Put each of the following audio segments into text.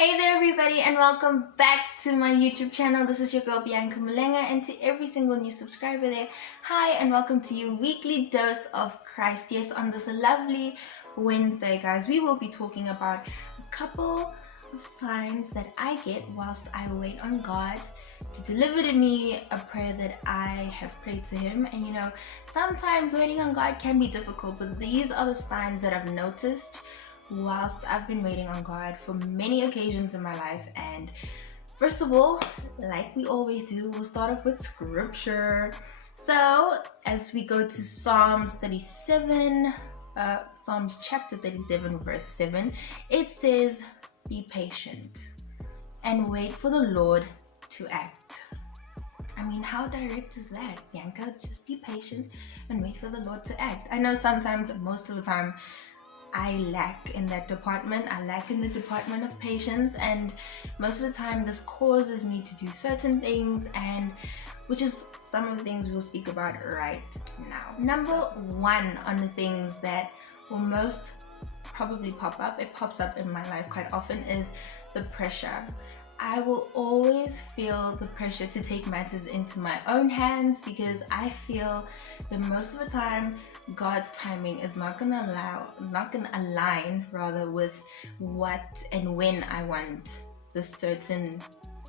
Hey there everybody and welcome back to my YouTube channel. This is your girl Bianca Mulenga, and to every single new subscriber there, hi and welcome to your weekly dose of Christ. Yes, on this lovely Wednesday, guys, we will be talking about a couple of signs that I get whilst I wait on God to deliver to me a prayer that I have prayed to Him. And sometimes waiting on God can be difficult, but these are the signs that I've noticed whilst I've been waiting on God for many occasions in my life. And first of all, like we always do, we'll start off with scripture. So as we go to Psalms 37, Psalms chapter 37 verse 7, it says, "Be patient and wait for the Lord to act." I mean, how direct is that, Bianca? Just be patient and wait for the Lord to act. I know sometimes, most of the time, I lack in that department. I lack in the department of patience, and most of the time this causes me to do certain things, and which is some of the things we'll speak about right now. Number one on the things that will most probably pop up, it pops up in my life quite often, is the pressure. I will always feel the pressure to take matters into my own hands, because I feel that most of the time God's timing is not gonna align with what and when I want this certain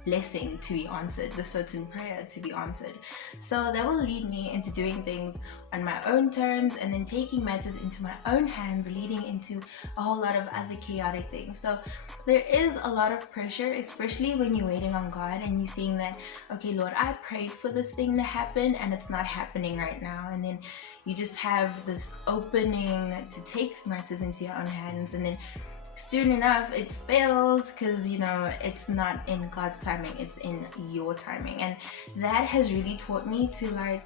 blessing to be answered, the certain prayer to be answered. So that will lead me into doing things on my own terms, and then taking matters into my own hands, leading into a whole lot of other chaotic things. So there is a lot of pressure, especially when you're waiting on God and you're seeing that, okay, Lord, I prayed for this thing to happen and it's not happening right now. And then you just have this opening to take matters into your own hands, and then soon enough it fails because it's not in God's timing, it's in your timing. And that has really taught me to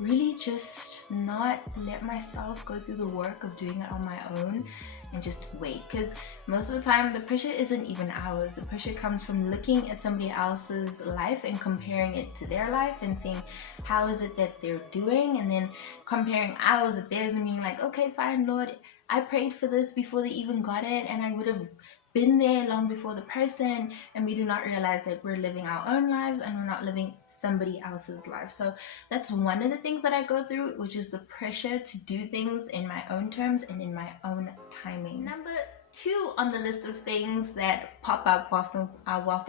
really just not let myself go through the work of doing it on my own and just wait, because most of the time the pressure isn't even ours. The pressure comes from looking at somebody else's life and comparing it to their life and seeing how is it that they're doing, and then comparing ours with theirs and being like, okay, fine, Lord, I prayed for this before they even got it, and I would have been there long before the person. And we do not realize that we're living our own lives and we're not living somebody else's life. So that's one of the things that I go through, which is the pressure to do things in my own terms and in my own timing. Number two on the list of things that pop up whilst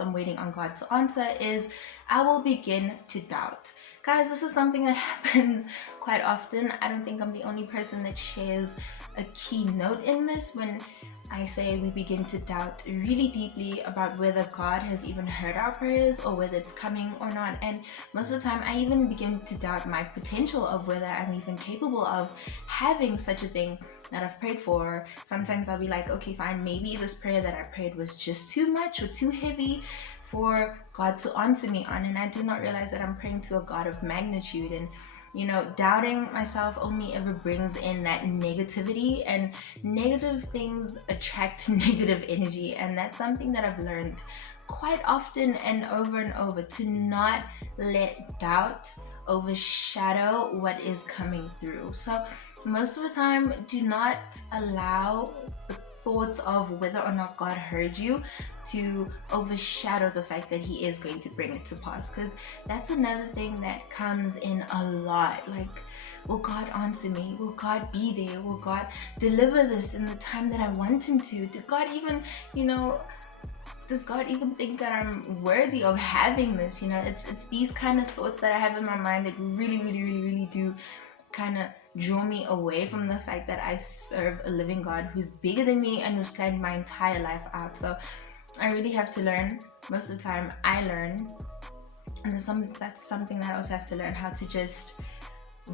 I'm waiting on God to answer is I will begin to doubt. Guys, this is something that happens quite often. I don't think I'm the only person that shares a key note in this when I say we begin to doubt really deeply about whether God has even heard our prayers or whether it's coming or not. And most of the time I even begin to doubt my potential of whether I'm even capable of having such a thing that I've prayed for. Sometimes I'll be like, okay, fine, maybe this prayer that I prayed was just too much or too heavy for God to answer me on, and I do not realize that I'm praying to a God of magnitude. And doubting myself only ever brings in that negativity, and negative things attract negative energy. And that's something that I've learned quite often and over, to not let doubt overshadow what is coming through. So most of the time, do not allow the thoughts of whether or not God heard you to overshadow the fact that He is going to bring it to pass, because that's another thing that comes in a lot. Like, will God answer me? Will God be there? Will God deliver this in the time that I want Him to? Did God even, does God even think that I'm worthy of having this? It's these kind of thoughts that I have in my mind that really do kind of draw me away from the fact that I serve a living God who's bigger than me and who's planned my entire life out. So I really have to learn. Most of the time I learn, and that's something that I also have to learn, how to just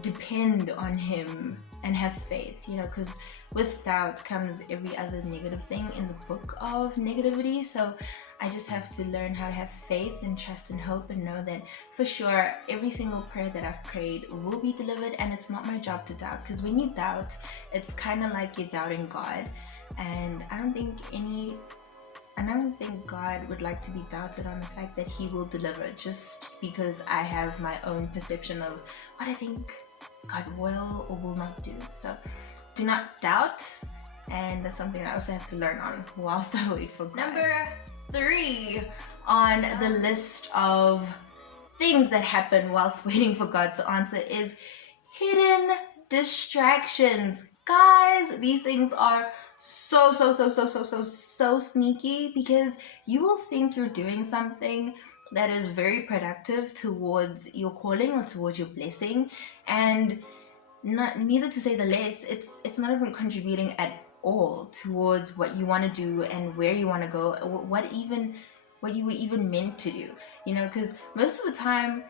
depend on Him and have faith, because with doubt comes every other negative thing in the book of negativity. So I just have to learn how to have faith and trust and hope, and know that for sure every single prayer that I've prayed will be delivered. And it's not my job to doubt, because when you doubt, it's kind of like you're doubting God, and I don't think God would like to be doubted on the fact that He will deliver, just because I have my own perception of what I think God will or will not do. So do not doubt, and that's something I also have to learn on whilst I wait for God. Number 3 on the list of things that happen whilst waiting for God to answer is hidden distractions. Guys, these things are so sneaky, because you will think you're doing something that is very productive towards your calling or towards your blessing, and neither to say the less, it's not even contributing at all towards what you want to do and where you want to go, what you were even meant to do, because most of the time,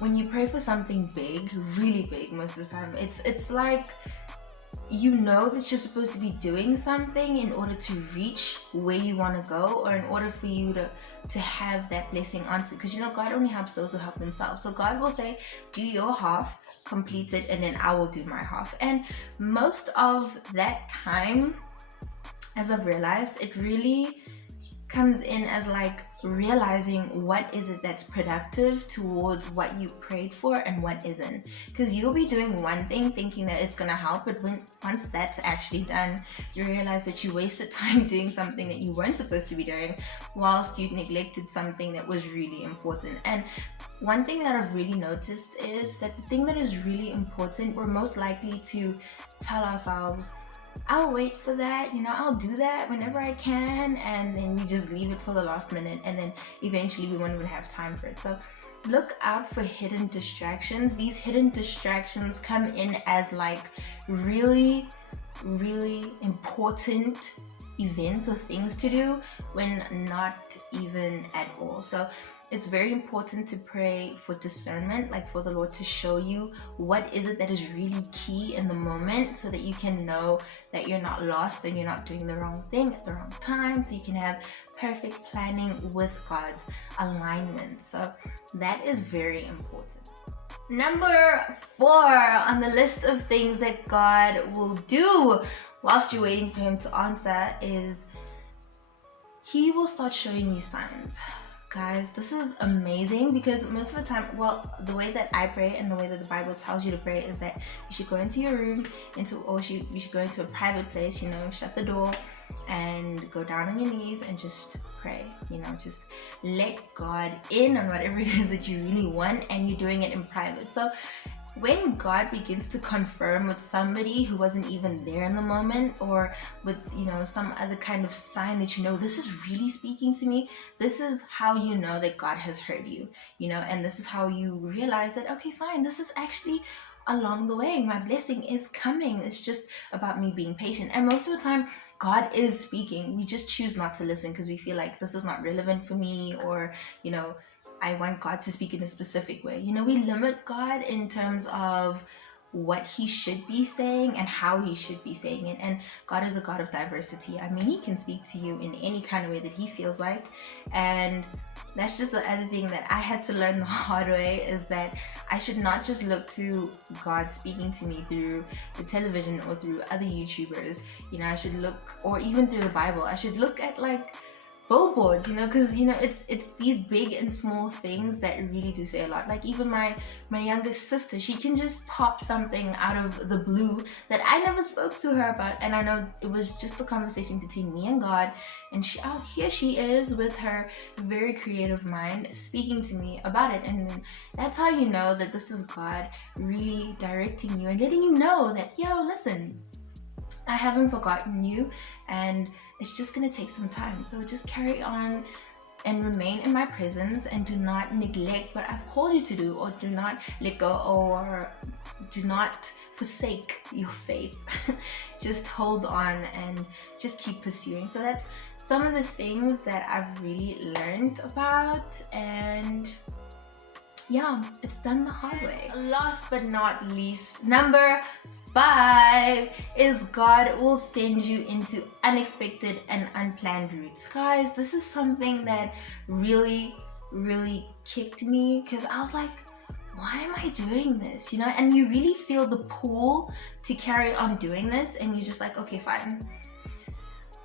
when you pray for something big, really big, most of the time, it's like, that you're supposed to be doing something in order to reach where you want to go, or in order for you to have that blessing answered, because God only helps those who help themselves. So God will say, do your half, complete it, and then I will do my half. And most of that time, as I've realized, it really comes in as like realizing what is it that's productive towards what you prayed for and what isn't, because you'll be doing one thing thinking that it's going to help, but once that's actually done, you realize that you wasted time doing something that you weren't supposed to be doing, whilst you neglected something that was really important. And one thing that I've really noticed is that the thing that is really important, we're most likely to tell ourselves, I'll wait for that, I'll do that whenever I can, and then we just leave it for the last minute, and then eventually we won't even have time for it. So look out for hidden distractions. These hidden distractions come in as like really important events or things to do, when not even at all. So it's very important to pray for discernment, like for the Lord to show you what is it that is really key in the moment, so that you can know that you're not lost and you're not doing the wrong thing at the wrong time, so you can have perfect planning with God's alignment. So that is very important. Number 4 on the list of things that God will do whilst you're waiting for Him to answer is He will start showing you signs. Guys, this is amazing, because most of the time, the way that I pray and the way that the Bible tells you to pray is that you should go into your room, you should go into a private place, shut the door and go down on your knees and just pray, just let God in on whatever it is that you really want, and you're doing it in private. So when God begins to confirm with somebody who wasn't even there in the moment, or with some other kind of sign that this is really speaking to me, this is how you know that God has heard you, and this is how you realize that, okay, fine, this is actually along the way, my blessing is coming. It's just about me being patient. And most of the time, God is speaking. We just choose not to listen because we feel like this is not relevant for me, or I want God to speak in a specific way. We limit God in terms of what He should be saying and how He should be saying it. And God is a God of diversity. I mean, He can speak to you in any kind of way that He feels like. And that's just the other thing that I had to learn the hard way, is that I should not just look to God speaking to me through the television or through other YouTubers. I should look, or even through the Bible, I should look at like billboards, because it's these big and small things that really do say a lot. Like even my youngest sister, she can just pop something out of the blue that I never spoke to her about, and I know it was just a conversation between me and God, and here she is with her very creative mind speaking to me about it. And that's how you know that this is God really directing you and letting you know that, listen, I haven't forgotten you, and it's just going to take some time. So just carry on and remain in my presence, and do not neglect what I've called you to do, or do not let go, or do not forsake your faith. Just hold on and just keep pursuing. So that's some of the things that I've really learned about, and it's done the hard way. Last but not least, number 5 is God will send you into unexpected and unplanned routes. Guys, this is something that really kicked me, because I was like, why am I doing this? And you really feel the pull to carry on doing this, and you're just like, okay, fine,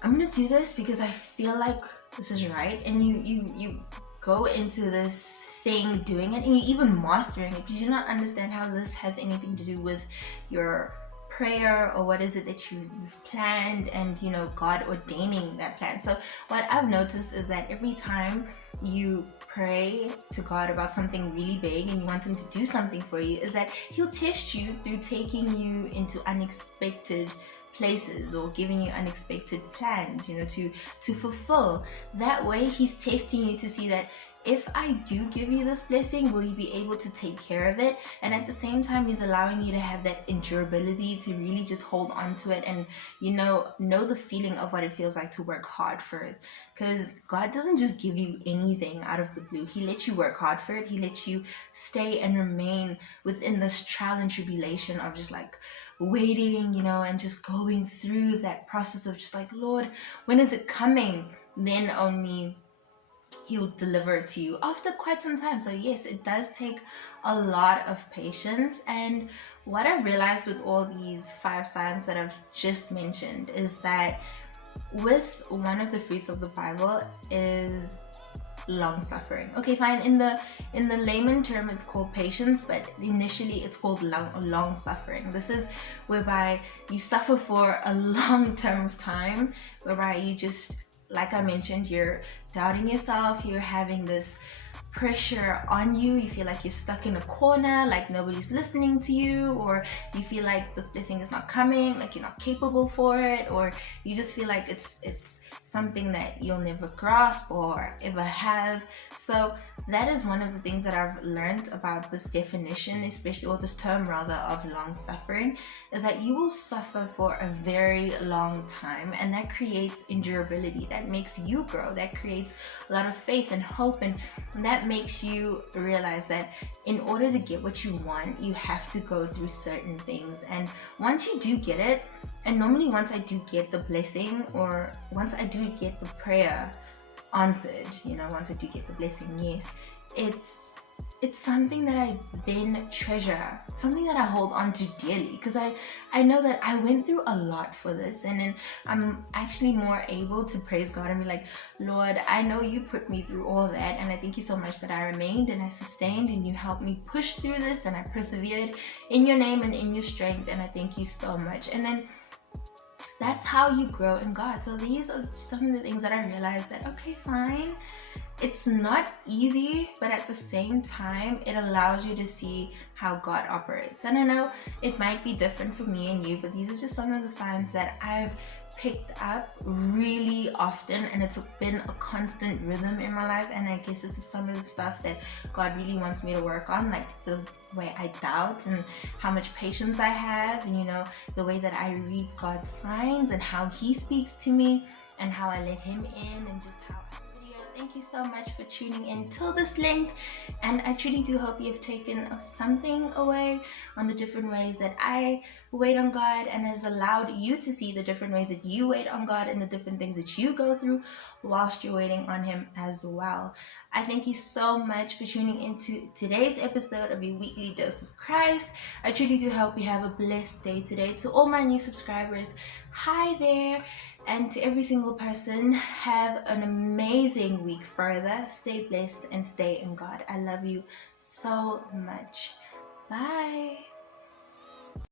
I'm gonna do this because I feel like this is right. And you go into this thing doing it, and you even mastering it, because you don't understand how this has anything to do with your prayer, or what is it that you've planned, and God ordaining that plan. So what I've noticed is that every time you pray to God about something really big and you want him to do something for you, is that he'll test you through taking you into unexpected places or giving you unexpected plans, to fulfill. That way he's testing you to see that if I do give you this blessing, will you be able to take care of it? And at the same time, he's allowing you to have that endurability to really just hold on to it and, know the feeling of what it feels like to work hard for it. Because God doesn't just give you anything out of the blue. He lets you work hard for it. He lets you stay and remain within this trial and tribulation of just like waiting, and just going through that process of just like, Lord, when is it coming? Then only he'll deliver it to you after quite some time. So yes, it does take a lot of patience. And what I've realized with all these 5 signs that I've just mentioned is that with one of the fruits of the Bible is long suffering. Okay, fine, in the layman term it's called patience, but initially it's called long suffering. This is whereby you suffer for a long term of time, whereby you just, like I mentioned, you're doubting yourself, you're having this pressure on you, you feel like you're stuck in a corner, like nobody's listening to you, or you feel like this blessing is not coming, like you're not capable for it, or you just feel like it's something that you'll never grasp or ever have. So that is one of the things that I've learned about this definition, especially, or this term rather, of long suffering, is that you will suffer for a very long time, and that creates endurability, that makes you grow, that creates a lot of faith and hope, and that makes you realize that in order to get what you want, you have to go through certain things. And once you do get it, and normally once I do get the blessing, or once I do get the prayer answered, once I do get the blessing, yes, it's something that I then treasure, something that I hold on to dearly, because I know that I went through a lot for this, and then I'm actually more able to praise God and be like, Lord, I know you put me through all that, and I thank you so much that I remained and I sustained, and you helped me push through this, and I persevered in your name and in your strength, and I thank you so much. And then that's how you grow in God. So these are some of the things that I realized that, okay, fine, it's not easy, but at the same time, it allows you to see how God operates. And I know it might be different for me and you, but these are just some of the signs that I've picked up really often, and it's been a constant rhythm in my life. And I guess this is some of the stuff that God really wants me to work on, like the way I doubt and how much patience I have, and the way that I read God's signs and how he speaks to me and how I let him in, and just how thank you so much for tuning in till this length, and I truly do hope you've taken something away on the different ways that I wait on God, and has allowed you to see the different ways that you wait on God and the different things that you go through whilst you're waiting on him as well. I thank you so much for tuning into today's episode of your weekly dose of Christ. I truly do hope you have a blessed day today. To all my new subscribers, hi there. And to every single person, have an amazing week further. Stay blessed and stay in God. I love you so much. Bye.